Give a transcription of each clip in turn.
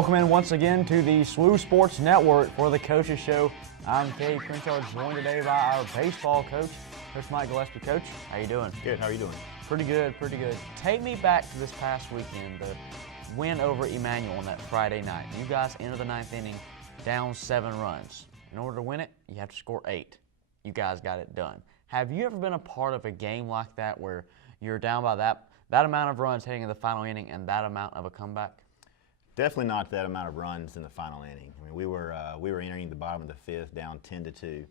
Welcome in once again to the SWU Sports Network for the Coaches Show. I'm Cade Crenshaw, joined today by our baseball coach, Coach Mike Gillespie. Coach, how you doing? Good. How are you doing? Pretty good, pretty good. Take me back to this past weekend, the win over Emmanuel on that Friday night. You guys enter the ninth inning down 7 runs. In order to win it, you have to score 8. You guys got it done. Have you ever been a part of a game like that where you're down by that amount of runs heading in the final inning and that amount of a comeback? Definitely not that amount of runs in the final inning. I mean, we were entering the bottom of the 5th, down 10-2.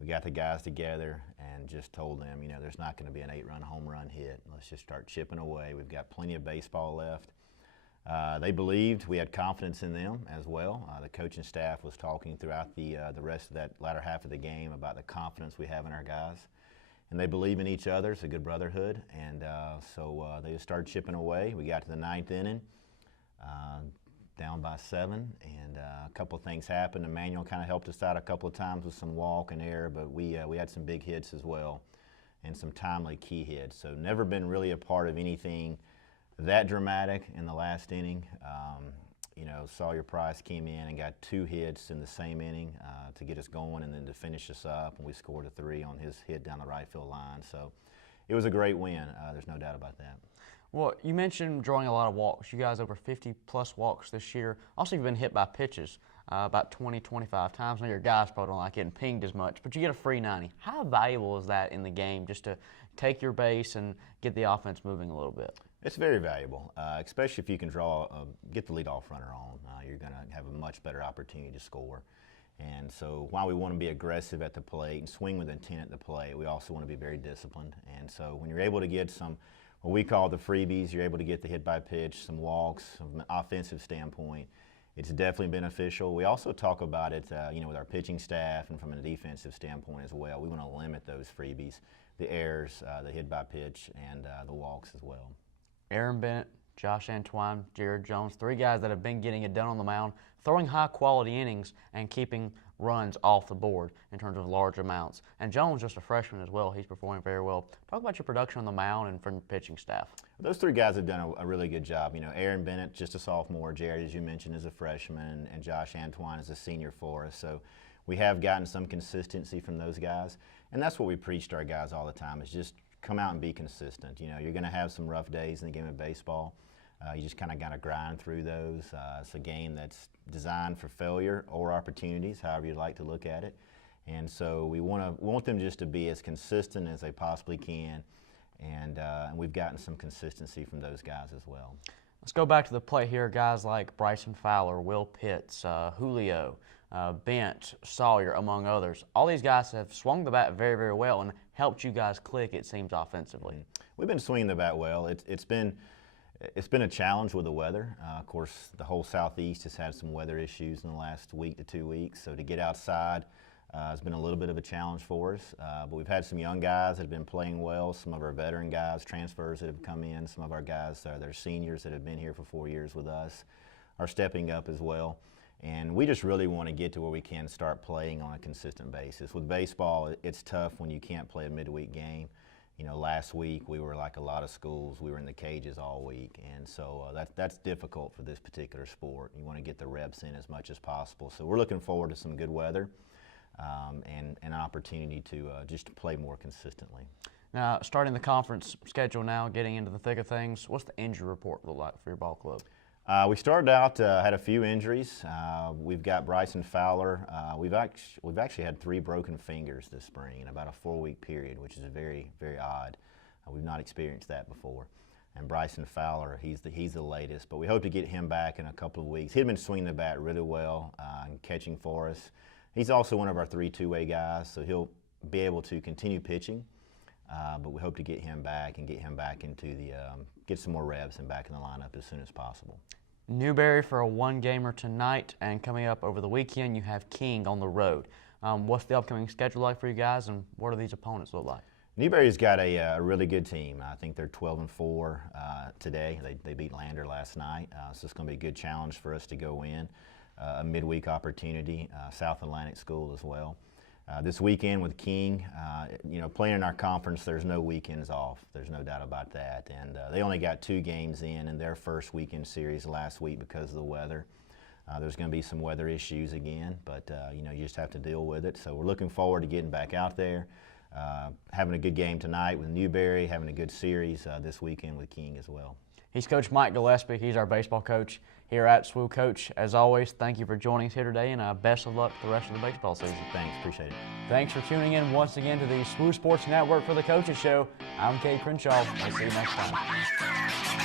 We got the guys together and just told them, there's not going to be an 8-run home run hit. Let's just start chipping away. We've got plenty of baseball left. They believed. We had confidence in them as well. The coaching staff was talking throughout the rest of that latter half of the game about the confidence we have in our guys. And they believe in each other. It's a good brotherhood. And so they just started chipping away. We got to the 9th inning. Down by 7, and a couple of things happened. Emmanuel kind of helped us out a couple of times with some walk and air, but we had some big hits as well and some timely key hits. So never been really a part of anything that dramatic in the last inning. Sawyer Price came in and got 2 hits in the same inning to get us going and then to finish us up, and we scored a 3 on his hit down the right field line. So it was a great win. There's no doubt about that. Well, you mentioned drawing a lot of walks. You guys over 50-plus walks this year. Also, you've been hit by pitches about 20, 25 times. Now, your guys probably don't like getting pinged as much, but you get a free 90. How valuable is that in the game just to take your base and get the offense moving a little bit? It's very valuable, especially if you can get the leadoff runner on. You're going to have a much better opportunity to score. And so while we want to be aggressive at the plate and swing with intent at the plate, we also want to be very disciplined. And so when you're able to get some what we call the freebies, you're able to get the hit by pitch, some walks from an offensive standpoint. It's definitely beneficial. We also talk about it, with our pitching staff and from a defensive standpoint as well. We want to limit those freebies, the errors, the hit by pitch, and the walks as well. Aaron Bennett, Josh Antoine, Jared Jones, 3 guys that have been getting it done on the mound, throwing high-quality innings and keeping runs off the board in terms of large amounts. And Jones, just a freshman as well, he's performing very well. Talk about your production on the mound and from the pitching staff. Those 3 guys have done a really good job. Aaron Bennett, just a sophomore, Jared, as you mentioned, is a freshman, and Josh Antoine is a senior for us. So we have gotten some consistency from those guys, and that's what we preach to our guys all the time, is just come out and be consistent. You're going to have some rough days in the game of baseball. You just kind of got to grind through those. It's a game that's designed for failure or opportunities, however you'd like to look at it. And so we want them just to be as consistent as they possibly can, and we've gotten some consistency from those guys as well. Let's go back to the plate here. Guys like Bryson Fowler, Will Pitts, Julio, Bent, Sawyer, among others. All these guys have swung the bat very, very well and helped you guys click, it seems, offensively. We've been swinging the bat well. It's been a challenge with the weather. Of course, the whole Southeast has had some weather issues in the last week to 2 weeks, so to get outside has been a little bit of a challenge for us. But we've had some young guys that have been playing well, some of our veteran guys, transfers that have come in, some of our guys that are seniors that have been here for 4 years with us are stepping up as well. And we just really want to get to where we can start playing on a consistent basis. With baseball, it's tough when you can't play a midweek game. Last week we were like a lot of schools. We were in the cages all week, and so that's difficult for this particular sport. You want to get the reps in as much as possible. So we're looking forward to some good weather and an opportunity to just play more consistently. Now, starting the conference schedule now, getting into the thick of things, what's the injury report look like for your ball club? We started out, had a few injuries. We've got Bryson Fowler. We've actually had 3 broken fingers this spring in about a 4-week period, which is very, very odd. We've not experienced that before. And Bryson Fowler, he's the latest, but we hope to get him back in a couple of weeks. He'd been swinging the bat really well and catching for us. He's also one of our 3 two-way guys, so he'll be able to continue pitching. But we hope to get him back and get him back into get some more reps and back in the lineup as soon as possible. Newberry for a 1-gamer tonight, and coming up over the weekend, you have King on the road. What's the upcoming schedule like for you guys, and what do these opponents look like? Newberry's got a really good team. I think they're 12-4 today. They beat Lander last night, so it's going to be a good challenge for us to go in. A midweek opportunity, South Atlantic School as well. This weekend with King, playing in our conference, there's no weekends off. There's no doubt about that. And they only got 2 games in their first weekend series last week because of the weather. There's going to be some weather issues again, but you just have to deal with it. So we're looking forward to getting back out there, having a good game tonight with Newberry, having a good series this weekend with King as well. He's Coach Mike Gillespie. He's our baseball coach here at SWU. Coach, as always, thank you for joining us here today, and best of luck the rest of the baseball season. Thanks, appreciate it. Thanks for tuning in once again to the SWU Sports Network for the Coaches Show. I'm Kate Crenshaw. We'll see you next time.